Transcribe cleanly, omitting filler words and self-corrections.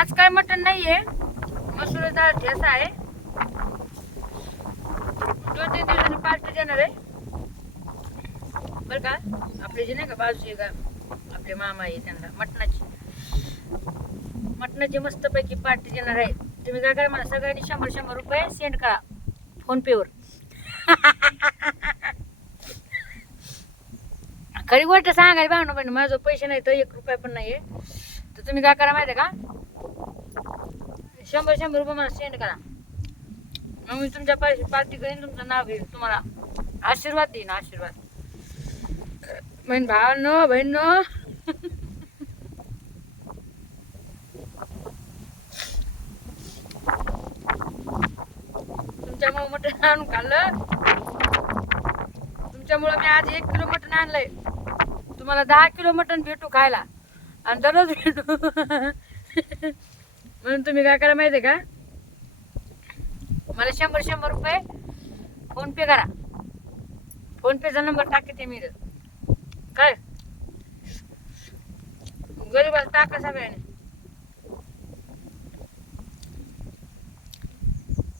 आज काय मटण नाहीये, मसूर डाळ ठेसा आहे. 2-3 दिवसांनी पार्टी देणार आहे बरं का. आपले जे नाही का बाजूचे का आपले मामा आहे त्यांना मटणाची मस्तपैकी पार्टी देणार आहे. तुम्ही काय करा, मला सगळ्यांनी 100 रुपये सेंड करा फोन पेवर. खरी गोष्ट सांगायला भावना पण माझं पैसे नाही तर 1 रुपया पण नाहीये. तर तुम्ही काय करा माहिती आहे का, 100 रुपये मला सेंड करा. मग मी तुमच्या पैसे पार्टी करीन, तुमचं नाव घेईन, तुम्हाला आशीर्वाद देईन. आशीर्वाद बहीण भावांनो बहिणनो. तुमच्यामुळे मटण आणून खाल्लं, तुमच्यामुळे मी आज 1 किलो मटण आणलंय. तुम्हाला 10 किलो मटण भेटू खायला आणि दररोज भेटू. म्हणून तुम्ही काय करा माहिती आहे का, मला 100 रुपये फोन पे करा. फोन पेचा नंबर टाकते मी. काय गरीबाला टाका सगळ्यांनी.